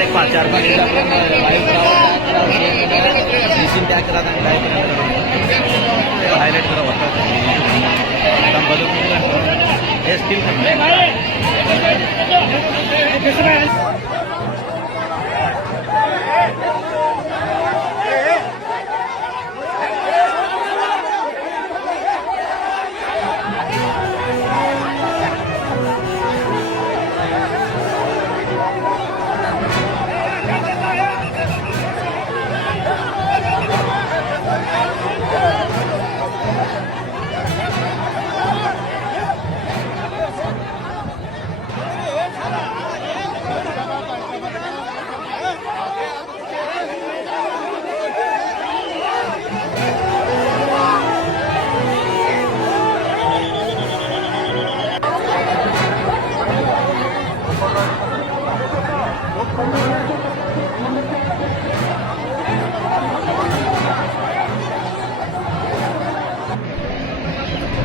एक 5-4 बार लाइव क्या करा था हाईलाइट करा होता स्किल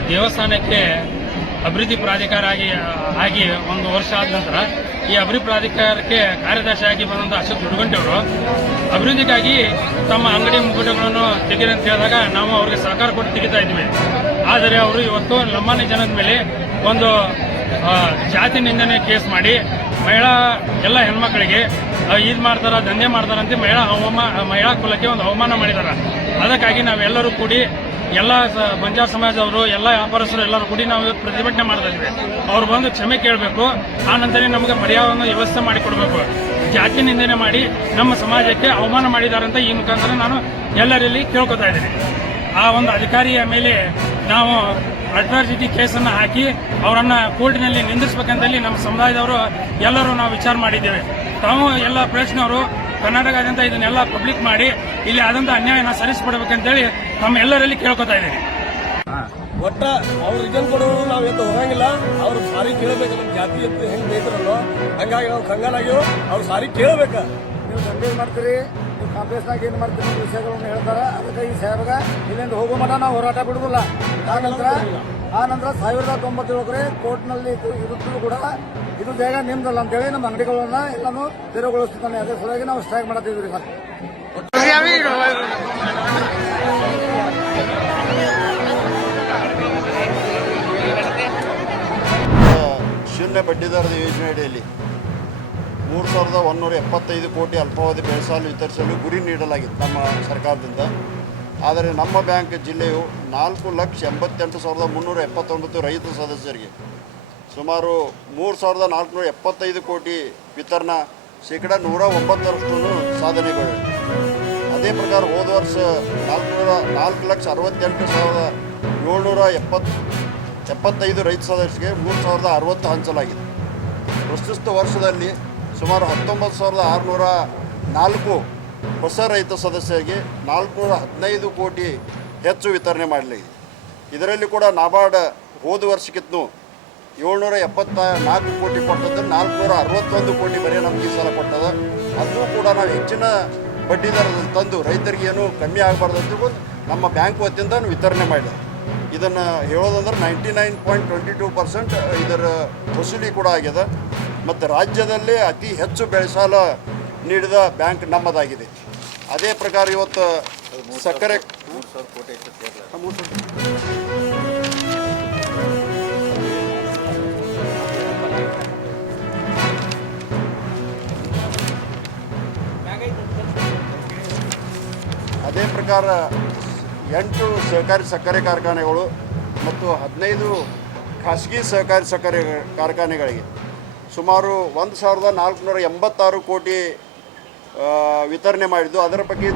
ದೇವಸ್ಥಾನಕ್ಕೆ ಅಭಿವೃದ್ಧಿ ಪ್ರಾಧಿಕಾರ ಆಗಿ ಒಂದು ವರ್ಷ ಆದ ನಂತರ ಈ ಅಭಿವೃದ್ಧಿ ಪ್ರಾಧಿಕಾರಕ್ಕೆ ಕಾರ್ಯದರ್ಶಿಯಾಗಿ ಬಂದಂಥ ಅಶೋಕ್ ದುಡ್ಗಂಟೆ ಅವರು ಅಭಿವೃದ್ಧಿಗಾಗಿ ತಮ್ಮ ಅಂಗಡಿ ಮುಗ್ಗಟ್ಟುಗಳನ್ನು ತೆಗೆದು ಅಂತ ಹೇಳಿದಾಗ ನಾವು ಅವರಿಗೆ ಸಹಕಾರ ಕೊಟ್ಟು ತೆಗಿತಾ ಇದ್ವಿ. ಆದರೆ ಅವರು ಇವತ್ತು ಲಂಬಾಣಿ ಜನದ ಮೇಲೆ ಒಂದು ಜಾತಿ ನಿಂದನೆ ಕೇಸ್ ಮಾಡಿ ಎಲ್ಲ ಹೆಣ್ಮಕ್ಳಿಗೆ ಇದು ಮಾಡ್ತಾರ, ದಂಧೆ ಮಾಡ್ತಾರಂತ ಮಹಿಳಾ ಕುಲಕ್ಕೆ ಒಂದು ಅವಮಾನ ಮಾಡಿದಾರ. ಅದಕ್ಕಾಗಿ ನಾವೆಲ್ಲರೂ ಕೂಡಿ ಎಲ್ಲ ಬಂಜಾರ ಸಮಾಜದವರು ಎಲ್ಲ ವ್ಯಾಪಾರಸ್ಥರು ಎಲ್ಲರೂ ಕೂಡಿ ನಾವು ಇವತ್ತು ಪ್ರತಿಭಟನೆ ಮಾಡ್ತಾ ಇದ್ವಿ. ಅವ್ರು ಬಂದು ಕ್ಷಮೆ ಕೇಳಬೇಕು, ಆ ನಂತರ ನಮಗೆ ಪರ್ಯಾಯವನ್ನು ವ್ಯವಸ್ಥೆ ಮಾಡಿಕೊಡ್ಬೇಕು. ಜಾತಿ ನಿಂದನೆ ಮಾಡಿ ನಮ್ಮ ಸಮಾಜಕ್ಕೆ ಅವಮಾನ ಮಾಡಿದಾರಂತ ಈ ಮುಖಾಂತರ ನಾನು ಎಲ್ಲರಲ್ಲಿ ಕೇಳ್ಕೊತಾ ಇದ್ದೀನಿ. ಆ ಒಂದು ಅಧಿಕಾರಿಯ ಮೇಲೆ ನಾವು ಅಟ್ರಾಸಿಟಿ ಕೇಸನ್ನು ಹಾಕಿ ಅವರನ್ನ ಕೋರ್ಟಿನಲ್ಲಿ ನಿಂದಿಸಬೇಕಂತೇಳಿ ನಮ್ಮ ಸಮುದಾಯದವರು ಎಲ್ಲರೂ ನಾವು ವಿಚಾರ ಮಾಡಿದ್ದೇವೆ. ತಾವು ಎಲ್ಲ ಪ್ರೆಸ್ನವರು ಕರ್ನಾಟಕದಾದ್ಯಂತ ಇದನ್ನೆಲ್ಲ ಪಬ್ಲಿಕ್ ಮಾಡಿ ಇಲ್ಲಿ ಆದಂತ ಅನ್ಯಾಯನ ಸರಿಸಿಕೊಡ್ಬೇಕಂತೇಳಿ ನಮ್ಮ ಎಲ್ಲರಲ್ಲಿ ಕೇಳ್ಕೊತಾ ಇದ್ದೀವಿ. ಒಟ್ಟ ಅವ್ರ ರಿಜನ್ ಕೊಡೋರು ನಾವು ಎದ್ದು ಹೋಗಂಗಿಲ್ಲ. ಅವ್ರು ಸಾರಿ ಕೇಳಬೇಕು. ನಮ್ಮ ಜಾತಿ ಎತ್ತು ಹೆಂಗ್ ಬೇಯ್ತಾರಲ್ಲೋ ಹಂಗಾಗಿ ನಾವು ಕಂಗಾಲಾಗ್ಯೋ ಅವ್ರು ಸಾರಿ ಕೇಳಬೇಕ. ನೀವು ದಂಧೆ ಮಾಡ್ತೀರಿ, ನೀವು ಕಾಂಗ್ರೆಸ್ನಾಗ ಏನು ಮಾಡ್ತೀರಿ ವಿಷಯಗಳನ್ನು ಹೇಳ್ತಾರ. ಅದಕ್ಕೆ ಈ ಸಾಹೇಬಗ ಇಲ್ಲಿಂದ ಹೋಗೋ ಮಠ ನಾವು ಹೋರಾಟ ಬಿಡುದಿಲ್ಲ. ಆ ನಂತರ 1997 ಕೋರ್ಟ್ನಲ್ಲಿ ಇರುತ್ತೂ ಕೂಡ ಇದು ಜಾಗ ನಿಮ್ದಲ್ಲ ಅಂತೇಳಿ ನಮ್ಮ ಅಂಗಡಿಗಳನ್ನ ಎಲ್ಲಾನು ತೆರವುಗೊಳಿಸ್ತಾನೆ. ಅದೇ ಸಲುವಾಗಿ ನಾವು ಸ್ಟ್ರೈಕ್ ಮಾಡತ್ತಿದ್ವಿ. ಶೂನ್ಯ ಬಡ್ಡಿದರದ ಯೋಜನೆ ಅಡಿಯಲ್ಲಿ 3,175 ಕೋಟಿ ಅಲ್ಪಾವಧಿ ಬೆಳೆಸಾಲು ವಿತರಿಸಲು ಗುರಿ ನೀಡಲಾಗಿತ್ತು ನಮ್ಮ ಸರ್ಕಾರದಿಂದ. ಆದರೆ ನಮ್ಮ ಬ್ಯಾಂಕ್ ಜಿಲ್ಲೆಯು 4,88,379 ರೈತ ಸದಸ್ಯರಿಗೆ ಸುಮಾರು 3,475 ಕೋಟಿ ವಿತರಣಾ ಶೇಕಡಾ 109% ಸಾಧನೆಗಳು. ಅದೇ ಪ್ರಕಾರ ಹೋದ ವರ್ಷ 4,68,775 ರೈತ ಸದಸ್ಯರಿಗೆ 3,060 ಹಂಚಲಾಗಿದೆ. ಪ್ರಸ್ತುತ ವರ್ಷದಲ್ಲಿ ಸುಮಾರು 19,604 ಹೊಸ ರೈತ ಸದಸ್ಯರಿಗೆ 415 ಕೋಟಿ ಹೆಚ್ಚು ವಿತರಣೆ ಮಾಡಲಾಗಿದೆ. ಇದರಲ್ಲಿ ಕೂಡ ನಾಬಾರ್ಡ್ ಹೋದ ವರ್ಷಕ್ಕಿಂತ 774 ಕೋಟಿ ಕೊಟ್ಟದ್ದು 461 ಕೋಟಿ ಬರೀ ನಮಗೆ ಈ ಸಲ ಕೊಟ್ಟದ. ಅದೂ ಕೂಡ ನಾವು ಹೆಚ್ಚಿನ ಬಡ್ಡಿ ದರದಲ್ಲಿ ತಂದು ರೈತರಿಗೆ ಏನು ಕಮ್ಮಿ ಆಗಬಾರ್ದು ಅಂತ ನಮ್ಮ ಬ್ಯಾಂಕ್ ವತಿಯಿಂದ ವಿತರಣೆ ಮಾಡಿದೆ. ಇದನ್ನು ಹೇಳೋದಂದ್ರೆ 99.22% ಇದರ ವಸೂಲಿ ಕೂಡ ಆಗಿದೆ. ಮತ್ತು ರಾಜ್ಯದಲ್ಲೇ ಅತಿ ಹೆಚ್ಚು ಬೆಳೆಸಾಲ ನೀಡಿದ ಬ್ಯಾಂಕ್ ನಮ್ಮದಾಗಿದೆ. ಅದೇ ಪ್ರಕಾರ ಇವತ್ತು ಸಕ್ಕರೆ ಅದೇ ಪ್ರಕಾರ 8 ಸಹಕಾರಿ ಸಕ್ಕರೆ ಕಾರ್ಖಾನೆಗಳು ಮತ್ತು 15 ಖಾಸಗಿ ಸಹಕಾರಿ ಸಕ್ಕರೆ ಕಾರ್ಖಾನೆಗಳಿಗೆ ಸುಮಾರು 1,486 ಕೋಟಿ ವಿತರಣೆ ಮಾಡಿದ್ದು. ಅದರ ಬಗ್ಗೆ